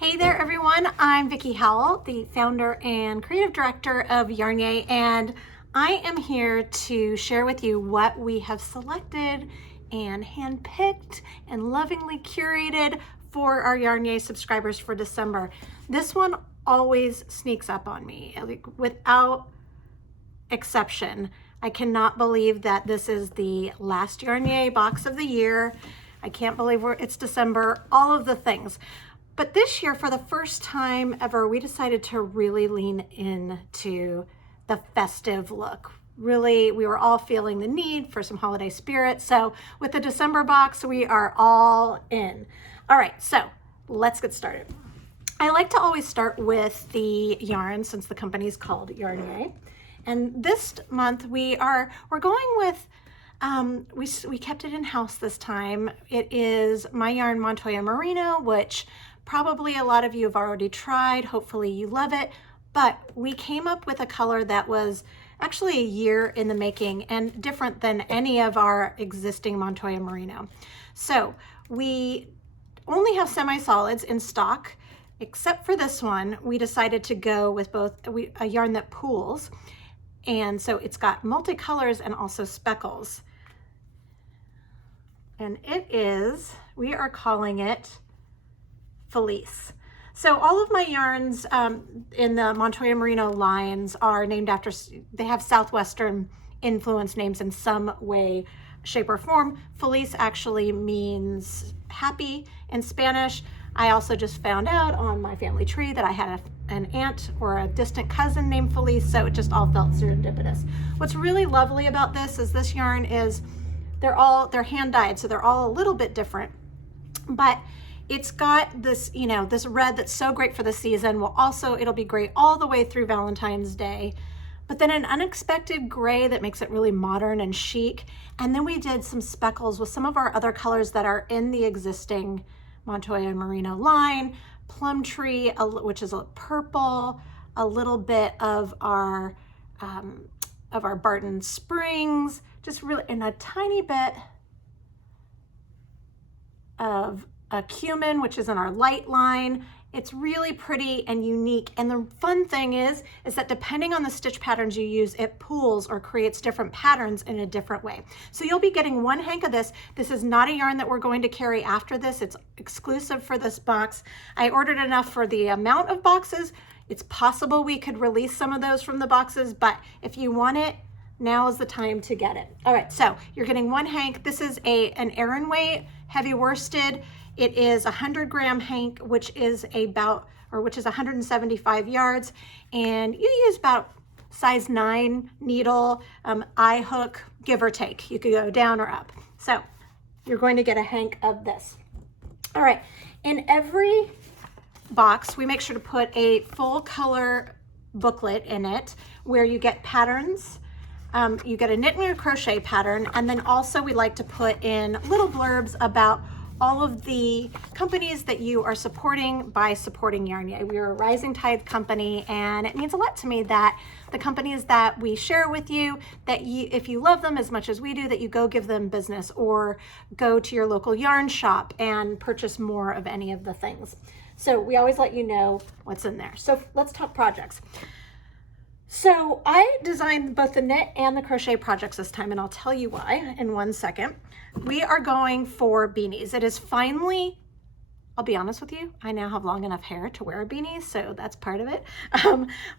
Hey there everyone, I'm Vicki Howell, the founder and creative director of YarnYAY, and I am here to share with you what we have selected and handpicked and lovingly curated for our YarnYAY subscribers for December. This one always sneaks up on me, like, without exception. I cannot believe that this is the last YarnYAY box of the year. I can't believe it's December, all of the things. But this year, for the first time ever, we decided to really lean into the festive look. Really, we were all feeling the need for some holiday spirit. So with the December box, we are all in. All right, so let's get started. I like to always start with the yarn, since the company's called YarnYAY. And this month we're going with, we kept it in-house this time. It is my yarn Montoya Merino, which probably a lot of you have already tried. Hopefully you love it. But we came up with a color that was actually a year in the making and different than any of our existing Montoya Merino. So we only have semi-solids in stock, except for this one. We decided to go with a yarn that pools. And so it's got multicolors and also speckles. And we are calling it Felice. So all of my yarns in the Montoya Merino lines are named after, they have Southwestern influence names in some way, shape, or form. Felice actually means happy in Spanish. I also just found out on my family tree that I had an aunt or a distant cousin named Felice, so it just all felt serendipitous. What's really lovely about this is this yarn is, they're hand dyed, so they're all a little bit different, but it's got this, this red that's so great for the season. It'll be great all the way through Valentine's Day, but then an unexpected gray that makes it really modern and chic. And then we did some speckles with some of our other colors that are in the existing Montoya Merino line, Plum Tree, which is a purple, a little bit of our Barton Springs, just really, and a tiny bit of a cumin, which is in our light line. It's really pretty and unique. And the fun thing is that depending on the stitch patterns you use, it pools or creates different patterns in a different way. So you'll be getting one hank of this. This is not a yarn that we're going to carry after this. It's exclusive for this box. I ordered enough for the amount of boxes. It's possible we could release some of those from the boxes, but if you want it, now is the time to get it. All right, so you're getting one hank. This is an Aran weight, heavy worsted. It is 100-gram hank, which is 175 yards, and you use about size 9 needle, eye hook, give or take. You could go down or up. So you're going to get a hank of this. All right, in every box, we make sure to put a full color booklet in it where you get patterns. You get a knit and a crochet pattern, and then also we like to put in little blurbs about all of the companies that you are supporting by supporting YarnYAY. We are a rising tide company, and it means a lot to me that the companies that we share with you, that if you love them as much as we do, that you go give them business or go to your local yarn shop and purchase more of any of the things. So we always let you know what's in there. So let's talk projects. So I designed both the knit and the crochet projects this time, and I'll tell you why in one second. We are going for beanies. It is finally, I'll be honest with you, I now have long enough hair to wear a beanie, so that's part of it.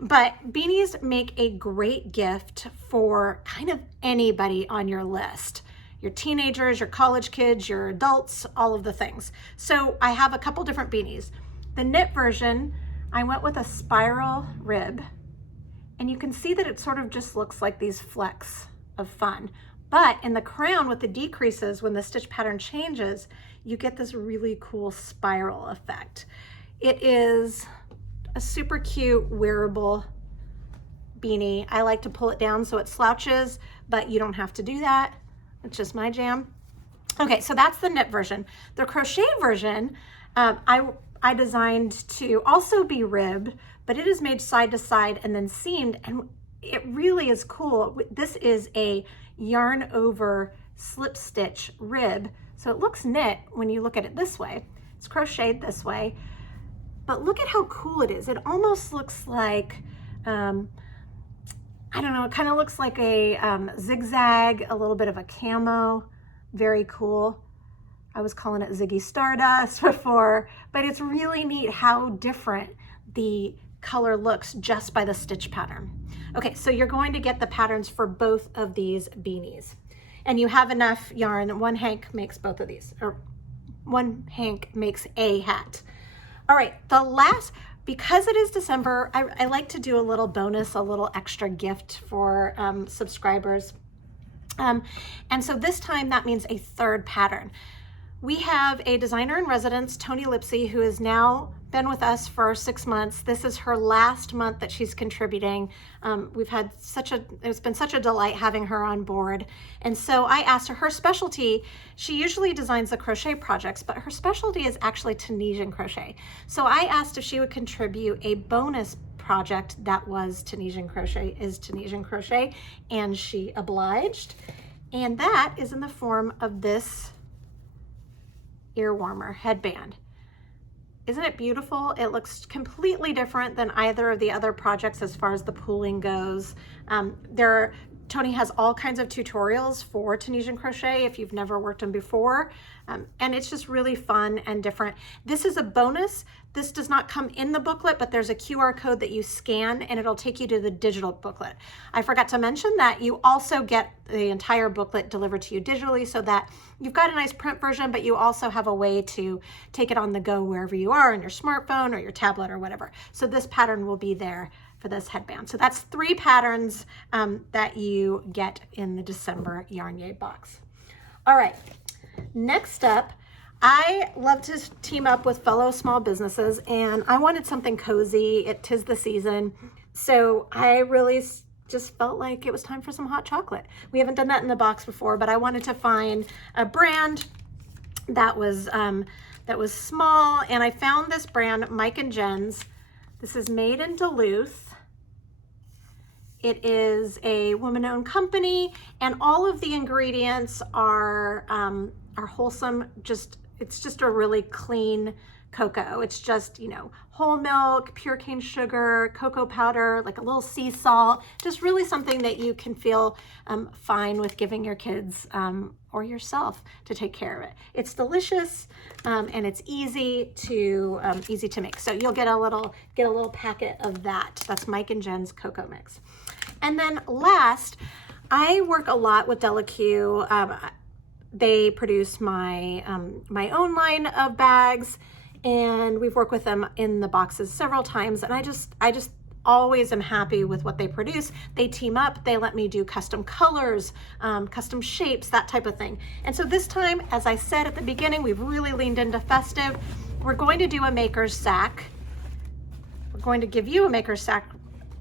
But beanies make a great gift for kind of anybody on your list. Your teenagers, your college kids, your adults, all of the things. So I have a couple different beanies. The knit version, I went with a spiral rib. And you can see that it sort of just looks like these flecks of fun. But in the crown with the decreases, when the stitch pattern changes, you get this really cool spiral effect. It is a super cute wearable beanie. I like to pull it down so it slouches, but you don't have to do that. It's just my jam. Okay, so that's the knit version. The crochet version, I designed to also be ribbed, but it is made side to side and then seamed, and it really is cool. This is a yarn over slip stitch rib, so it looks knit when you look at it this way. It's crocheted this way, but look at how cool it is. It almost looks like, I don't know, it kind of looks like a zigzag, a little bit of a camo. Very cool. I was calling it Ziggy Stardust before, but it's really neat how different the color looks just by the stitch pattern. Okay, so you're going to get the patterns for both of these beanies. And you have enough yarn. One hank makes both of these, or one hank makes a hat. All right, the last, because it is December, I like to do a little bonus, a little extra gift for subscribers. And so this time that means a third pattern. We have a designer in residence, Tony Lipsy, who has now been with us for 6 months. This is her last month that she's contributing. We've had it's been such a delight having her on board. And so I asked her specialty, she usually designs the crochet projects, but her specialty is actually Tunisian crochet. So I asked if she would contribute a bonus project that was Tunisian crochet, and she obliged. And that is in the form of this ear warmer headband. Isn't it beautiful? It looks completely different than either of the other projects as far as the pooling goes. Tony has all kinds of tutorials for Tunisian crochet if you've never worked them before. And it's just really fun and different. This is a bonus. This does not come in the booklet, but there's a QR code that you scan and it'll take you to the digital booklet. I forgot to mention that you also get the entire booklet delivered to you digitally, so that you've got a nice print version, but you also have a way to take it on the go wherever you are, on your smartphone or your tablet or whatever. So this pattern will be there for this headband. So that's 3 patterns that you get in the December YarnYAY box. All right, next up, I love to team up with fellow small businesses, and I wanted something cozy. Tis the season. So I really just felt like it was time for some hot chocolate. We haven't done that in the box before, but I wanted to find a brand that was small, and I found this brand, Mike and Jen's. This is made in Duluth. It is a woman-owned company, and all of the ingredients are wholesome. It's just a really clean cocoa. It's just, you know, whole milk, pure cane sugar, cocoa powder, like a little sea salt, just really something that you can feel fine with giving your kids or yourself to take care of it. It's delicious and it's easy to make. So you'll get a little packet of that. That's Mike and Jen's cocoa mix. And then last, I work a lot with Delaq. They produce my my own line of bags, and we've worked with them in the boxes several times, and I just always am happy with what they produce. They team up, they let me do custom colors, custom shapes, that type of thing. And so this time, as I said at the beginning, we've really leaned into festive. We're going to do a maker's sack. We're going to give you a maker's sack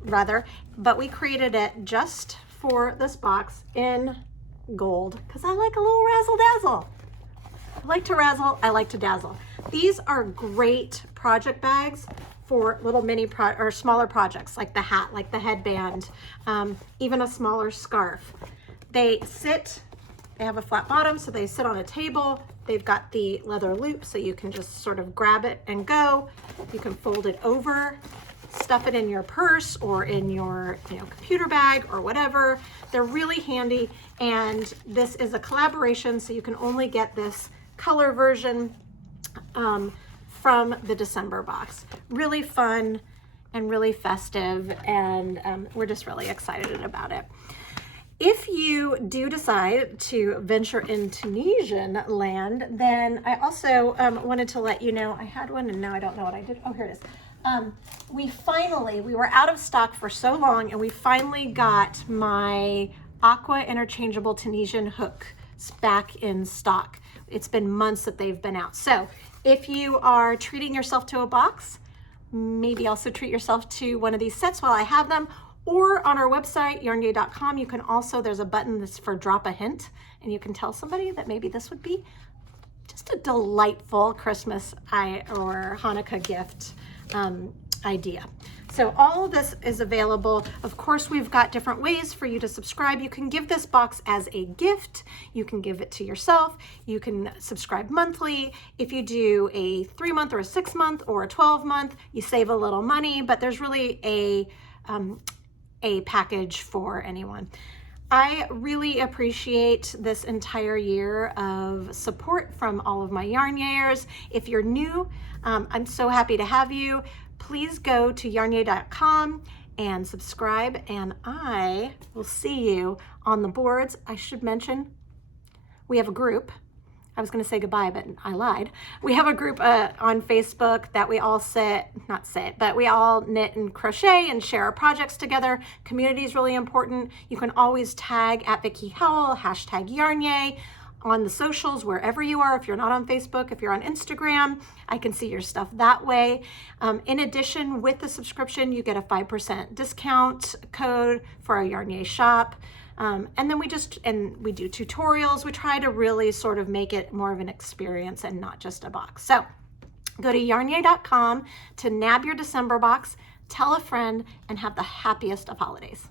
rather, but we created it just for this box in gold because I like a little razzle dazzle. I like to razzle, I like to dazzle. These are great project bags for little mini or smaller projects, like the hat, like the headband, even a smaller scarf. They have a flat bottom, so they sit on a table. They've got the leather loop, so you can just sort of grab it and go. You can fold it over, stuff it in your purse or in your computer bag or whatever. They're really handy, and this is a collaboration, so you can only get this color version from the December box. Really fun and really festive, and we're just really excited about it. If you do decide to venture in Tunisian land, then I also wanted to let you know, I had one and now I don't know what I did. Oh, here it is. We were out of stock for so long, and we finally got my Aqua interchangeable Tunisian hooks back in stock. It's been months that they've been out. So if you are treating yourself to a box, maybe also treat yourself to one of these sets while I have them, or on our website, YarnYAY.com, you can also, there's a button that's for drop a hint, and you can tell somebody that maybe this would be just a delightful Christmas or Hanukkah gift idea. So all of this is available. Of course, we've got different ways for you to subscribe. You can give this box as a gift. You can give it to yourself. You can subscribe monthly. If you do a 3-month or a 6-month or a 12-month, you save a little money, but there's really a package for anyone. I really appreciate this entire year of support from all of my YarnYayers. If you're new, I'm so happy to have you. Please go to YarnYAY.com and subscribe, and I will see you on the boards. I should mention, we have a group. I was going to say goodbye, but I lied. We have a group on Facebook that we all but we all knit and crochet and share our projects together. Community is really important. You can always tag at Vicki Howell, #YarnYAY on the socials, wherever you are. If you're not on Facebook, if you're on Instagram, I can see your stuff that way. In addition, with the subscription, you get a 5% discount code for our YarnYAY shop. And then we do tutorials. We try to really sort of make it more of an experience and not just a box. So go to YarnYAY.com to nab your December box, tell a friend, and have the happiest of holidays.